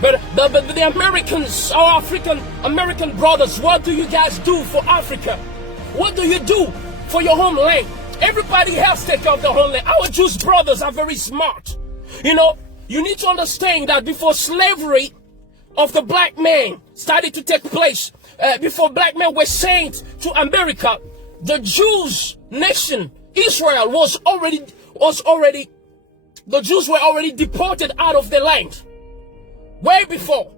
But the Americans, our African American brothers, what do you guys do for Africa? What do you do for your homeland? Everybody else take care of the homeland. Our Jewish brothers are very smart. You know, you need to understand that before slavery of the black man started to take place, before black men were sent to America, the Jews nation, Israel, the Jews were already deported out of the land. Way before,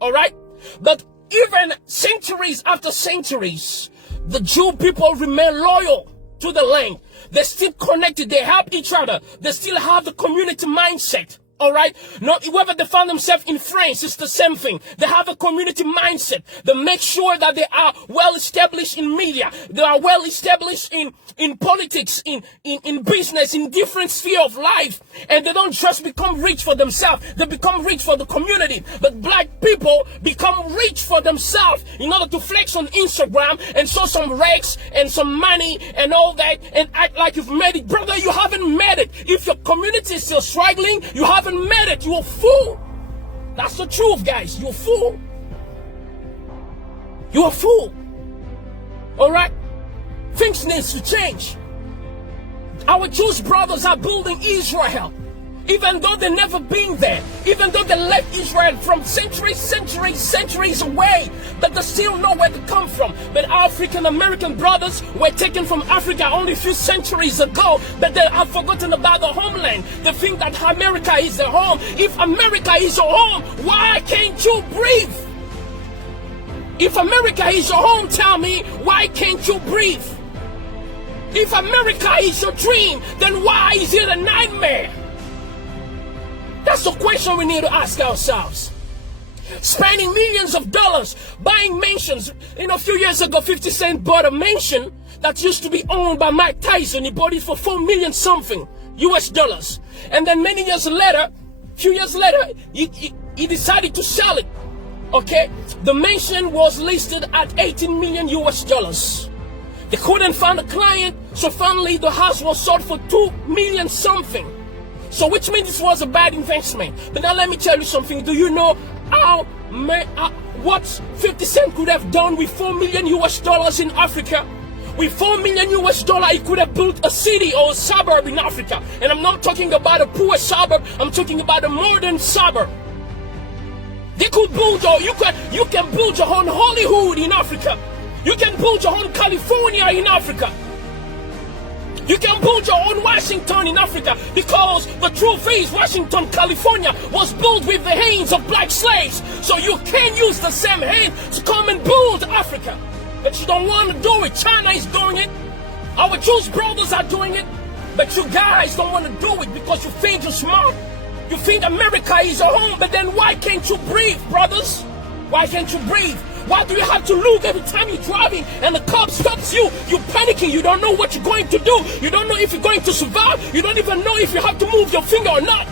all right? But even centuries after centuries, the Jew people remain loyal to the land. They're still connected. They help each other. They still have the community mindset. All right. Not whether they find themselves in France, it's the same thing. They have a community mindset. They make sure that they are well established in media. They are well established in politics, in business, in different sphere of life. And they don't just become rich for themselves. They become rich for the community. But black people become rich for themselves in order to flex on Instagram and show some racks and some money and all that and act like you've made it. Brother, you haven't made it. If your community is still struggling, you haven't made it. You're a fool. That's the truth, guys. You're a fool. You're a fool. All right? Things need to change. Our Jewish brothers are building Israel. Even though they've never been there, even though they left Israel from centuries away, but they still know where to come from. But African American brothers were taken from Africa only a few centuries ago, but they have forgotten about the homeland. They think that America is their home. If America is your home, why can't you breathe? If America is your home, tell me, why can't you breathe? If America is your dream, then why is it a nightmare? That's the question we need to ask ourselves. Spending millions of dollars buying mansions. You know, a few years ago, 50 Cent bought a mansion that used to be owned by Mike Tyson. He bought it for $4 million something US dollars. And then many years later, few years later, he decided to sell it. Okay? The mansion was listed at 18 million US dollars. They couldn't find a client, so finally the house was sold for 2 million something. So which means this was a bad investment. But now let me tell you something. Do you know what 50 Cent could have done with 4 million US dollars in Africa? With 4 million US dollars, he could have built a city or a suburb in Africa. And I'm not talking about a poor suburb. I'm talking about a modern suburb. They could build you can build your own Hollywood in Africa. You can build your own California in Africa. You can build your own Washington in Africa, because the truth is Washington, California was built with the hands of black slaves. So you can use the same hand to come and build Africa. But you don't want to do it. China is doing it. Our Jewish brothers are doing it. But you guys don't want to do it because you think you're smart. You think America is your home, but then why can't you breathe, brothers? Why can't you breathe? Why do you have to look every time you're driving and the cop stops you? You're panicking. You don't know what you're going to do. You don't know if you're going to survive. You don't even know if you have to move your finger or not.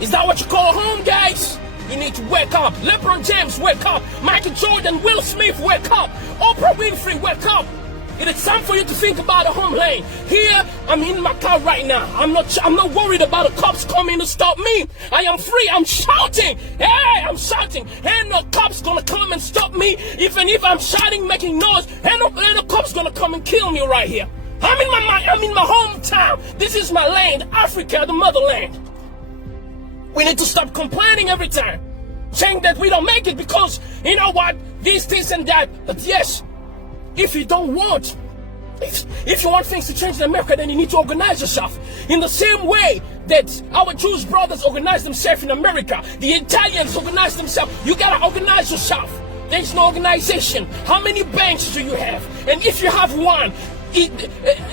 Is that what you call home, guys? You need to wake up. LeBron James, wake up. Michael Jordan, Will Smith, wake up. Oprah Winfrey, wake up. It is time for you to think about the homeland. Here, I'm in my car right now. I'm not worried about the cops coming to stop me. I am free. I'm shouting. Hey, I'm shouting. Ain't no cops gonna come and stop me. Even if I'm shouting, making noise, ain't no cops gonna come and kill me right here. I'm in my hometown. This is my land, Africa, the motherland. We need to stop complaining every time, saying that we don't make it because, you know what, this and that. But yes, if you don't want, if you want things to change in America, then you need to organize yourself. In the same way that our Jewish brothers organize themselves in America, the Italians organize themselves. You gotta organize yourself. There's no organization. How many banks do you have? And if you have one,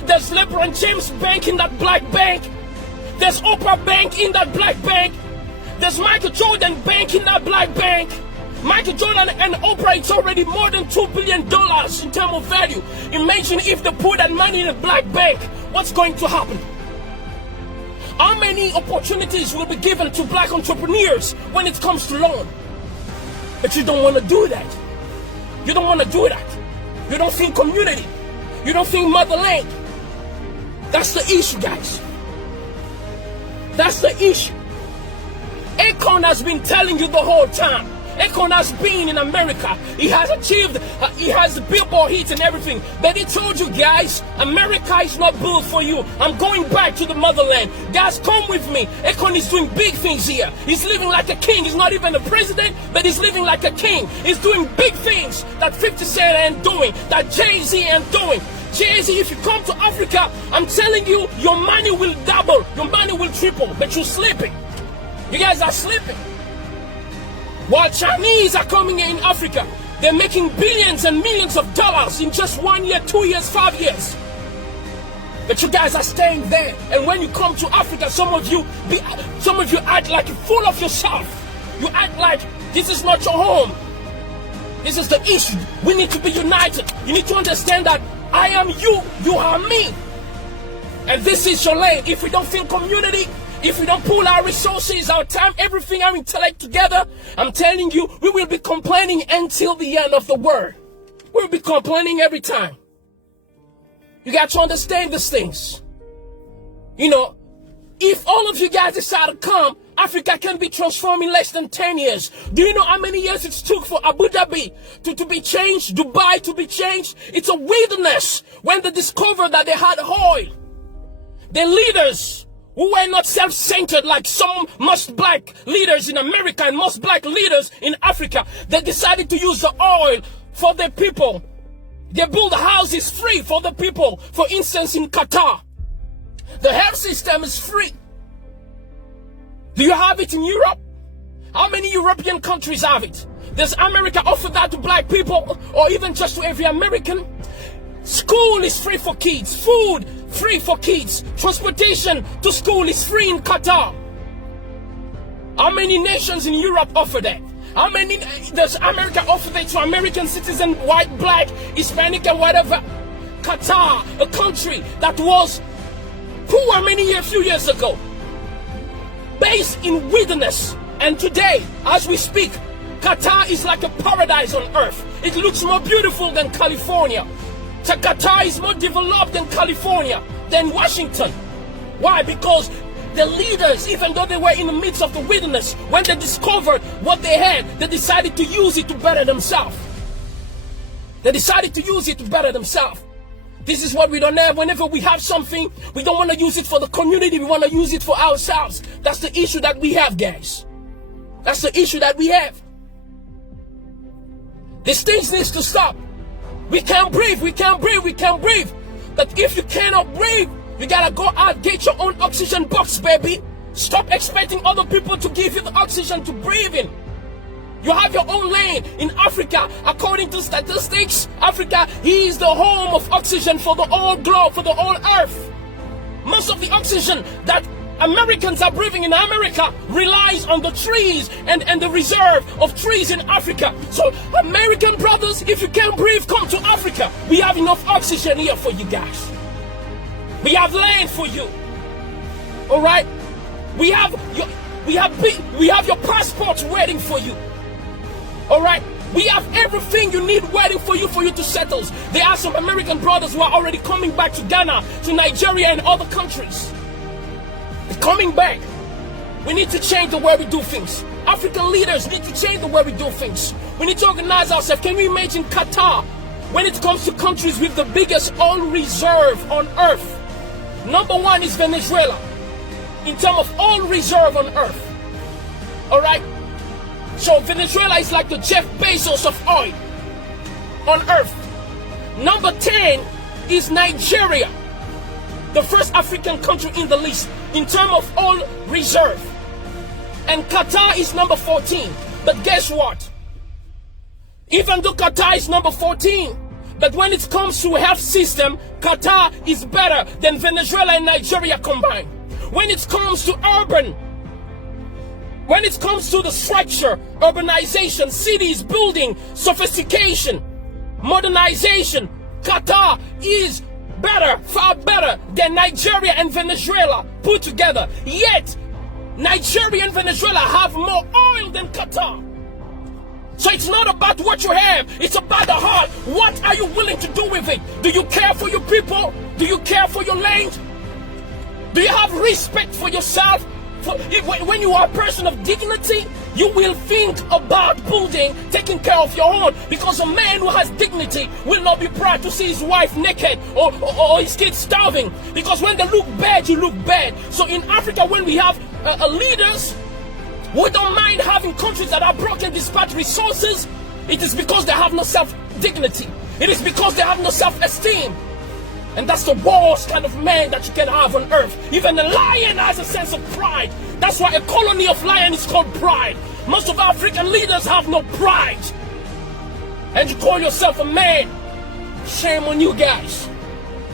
does LeBron James bank in that black bank? Does Oprah bank in that black bank? Does Michael Jordan bank in that black bank? Michael Jordan and Oprah, it's already more than $2 billion in terms of value. Imagine if they put that money in a black bank. What's going to happen? How many opportunities will be given to black entrepreneurs when it comes to loan? But you don't want to do that. You don't want to do that. You don't think community. You don't think motherland. That's the issue, guys. That's the issue. Akon has been telling you the whole time. Akon has been in America. He has achieved, he has Billboard hits and everything. But he told you guys, America is not built for you. I'm going back to the motherland. Guys, come with me. Akon is doing big things here. He's living like a king. He's not even a president, but he's living like a king. He's doing big things that 50 Cent ain't doing, that Jay-Z ain't doing. Jay-Z, if you come to Africa, I'm telling you, your money will double, your money will triple, but you're sleeping. You guys are sleeping. While Chinese are coming in Africa, they're making billions and millions of dollars in just 1 year, 2 years, 5 years. But you guys are staying there. And when you come to Africa, some of you act like you're full of yourself. You act like this is not your home. This is the issue. We need to be united. You need to understand that I am you, you are me. And this is your lane. If we don't feel community, if we don't pool our resources, our time, everything, our intellect together, I'm telling you, we will be complaining until the end of the world. We'll be complaining every time. You got to understand these things. You know, if all of you guys decide to come, Africa can be transformed in less than 10 years. Do you know how many years it took for Abu Dhabi to be changed, Dubai to be changed? It's a wilderness. When they discovered that they had oil, the leaders who were not self-centered like some most black leaders in America and most black leaders in Africa, they decided to use the oil for the people. They build houses free for the people. For instance, in Qatar, the health system is free. Do you have it in Europe? How many European countries have it? Does America offer that to black people or even just to every American? School is free for kids. Food free for kids. Transportation to school is free in Qatar. How many nations in Europe offer that? How many does America offer that to American citizens, white, black, Hispanic, and whatever? Qatar, a country that was poor a few years ago, based in wilderness, and today, as we speak, Qatar is like a paradise on earth. It looks more beautiful than California. So Qatar is more developed than California, than Washington. Why? Because the leaders, even though they were in the midst of the wilderness, when they discovered what they had, they decided to use it to better themselves. They decided to use it to better themselves. This is what we don't have. Whenever we have something, we don't want to use it for the community. We want to use it for ourselves. That's the issue that we have, guys. That's the issue that we have. These things need to stop. We can't breathe. We can't breathe. We can't breathe. But if you cannot breathe, you gotta go out, get your own oxygen box, baby. Stop expecting other people to give you the oxygen to breathe in. You have your own lane. In Africa, according to statistics, Africa is the home of oxygen for the whole globe, for the whole earth. Most of the oxygen that Americans are breathing in America relies on the trees and the reserve of trees in Africa. So, American brothers, if you can't breathe, come to Africa. We have enough oxygen here for you guys. We have land for you. All right? We have your passports waiting for you. All right? We have everything you need waiting for you to settle. There are some American brothers who are already coming back to Ghana, to Nigeria, and other countries. They're coming back. We need to change the way we do things. African leaders need to change the way we do things. We need to organize ourselves. Can you imagine Qatar? When it comes to countries with the biggest oil reserve on earth, number one is Venezuela in terms of oil reserve on earth. All right? So Venezuela is like the Jeff Bezos of oil on earth. Number 10 is Nigeria, the first African country in the list in terms of oil reserve. And Qatar is number 14. But guess what? Even though Qatar is number 14, but when it comes to health system, Qatar is better than Venezuela and Nigeria combined. When it comes to urban, when it comes to the structure, urbanization, cities, building, sophistication, modernization, Qatar is better, far better than Nigeria and Venezuela put together. Yet, Nigeria and Venezuela have more oil than Qatar. So it's not about what you have, it's about the heart. What are you willing to do with it? Do you care for your people? Do you care for your land? Do you have respect for yourself, When you are a person of dignity, you will think about building, taking care of your own. Because a man who has dignity will not be proud to see his wife naked or his kids starving. Because when they look bad, you look bad. So in Africa, when we have leaders who don't mind having countries that are broken despite resources, it is because they have no self-dignity. It is because they have no self-esteem. And that's the worst kind of man that you can have on earth. Even a lion has a sense of pride. That's why a colony of lions is called pride. Most of African leaders have no pride. And you call yourself a man. Shame on you guys.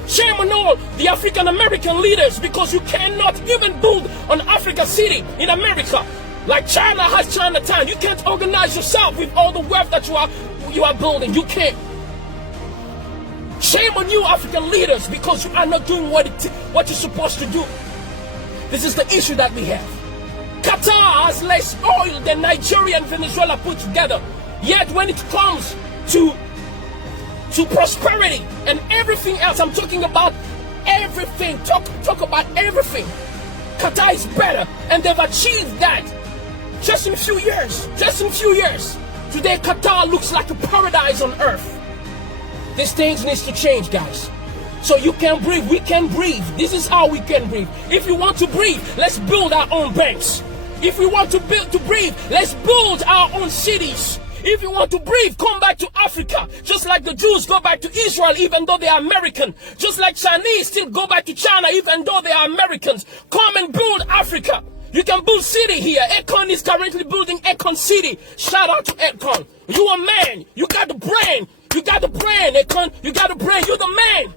Shame on all the African American leaders, because you cannot even build an Africa city in America. Like China has Chinatown. You can't organize yourself with all the wealth that you are building. You can't. Shame on you, African leaders, because you are not doing what you're supposed to do. This is the issue that we have. Qatar has less oil than Nigeria and Venezuela put together. Yet when it comes to prosperity and everything else, I'm talking about everything. Talk about everything. Qatar is better, and they've achieved that just in a few years. Just in a few years. Today, Qatar looks like a paradise on earth. These things need to change, guys. So you can breathe. We can breathe. This is how we can breathe. If you want to breathe, let's build our own banks. If we want to breathe, let's build our own cities. If you want to breathe, come back to Africa. Just like the Jews go back to Israel even though they are American. Just like Chinese still go back to China even though they are Americans. Come and build Africa. You can build city here. Akon is currently building Akon City. Shout out to Akon. You a man. You got the brain. You got the brain, Akon. You got the brain. You're the man.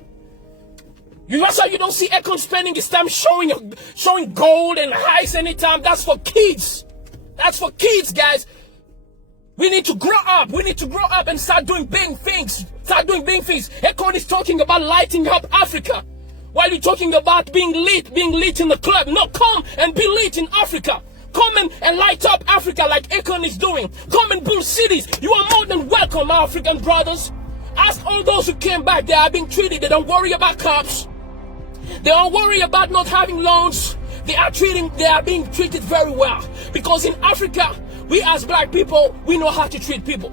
That's why you don't see Akon spending his time showing gold and highs anytime. That's for kids. That's for kids, guys. We need to grow up. We need to grow up and start doing big things. Start doing big things. Akon is talking about lighting up Africa. While you're talking about being lit in the club. No, come and be lit in Africa. Come and light up Africa like Akon is doing. Come and build cities. You are more than welcome, my African brothers. Ask all those who came back. They are being treated. They don't worry about cops. They don't worry about not having loans. They are being treated very well. Because in Africa, we as black people, we know how to treat people.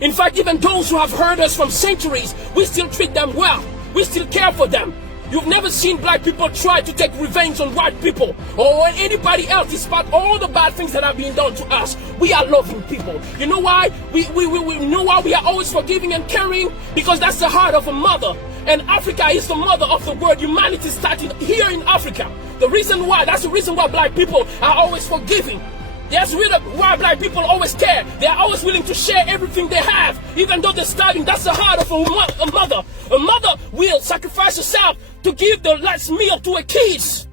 In fact, even those who have heard us from centuries, we still treat them well. We still care for them. You've never seen black people try to take revenge on white people or on anybody else, despite all the bad things that are being done to us. We are loving people. You know why? We know why we are always forgiving and caring? Because that's the heart of a mother. And Africa is the mother of the world. Humanity started here in Africa. That's the reason why black people are always forgiving. That's why black people always care. They are always willing to share everything they have, even though they're starving. That's the heart of a mother. A mother will sacrifice herself to give the last meal to her kids,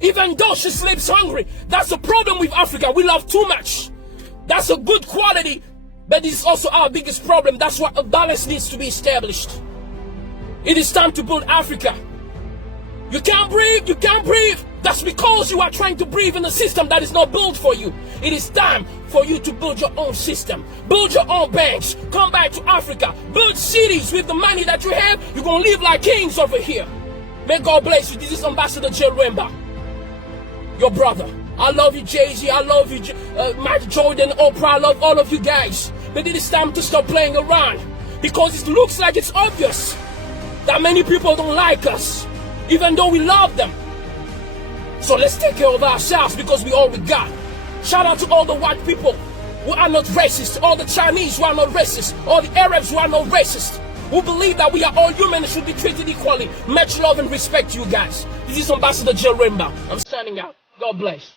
even though she sleeps hungry. That's the problem with Africa. We love too much. That's a good quality, but it's also our biggest problem. That's why a balance needs to be established. It is time to build Africa. You can't breathe. You can't breathe. That's because you are trying to breathe in a system that is not built for you. It is time for you to build your own system. Build your own banks. Come back to Africa. Build cities with the money that you have. You're going to live like kings over here. May God bless you. This is Ambassador J. Wemba, your brother. I love you, Jay-Z. I love you, Michael Jordan, Oprah. I love all of you guys. But it is time to stop playing around. Because it looks like it's obvious that many people don't like us, even though we love them. So let's take care of ourselves, because we all we got. Shout out to all the white people who are not racist, all the Chinese who are not racist, all the Arabs who are not racist, who believe that we are all human and should be treated equally. Much love and respect to you guys. This is Ambassador J. Wemba. I'm signing out. God bless.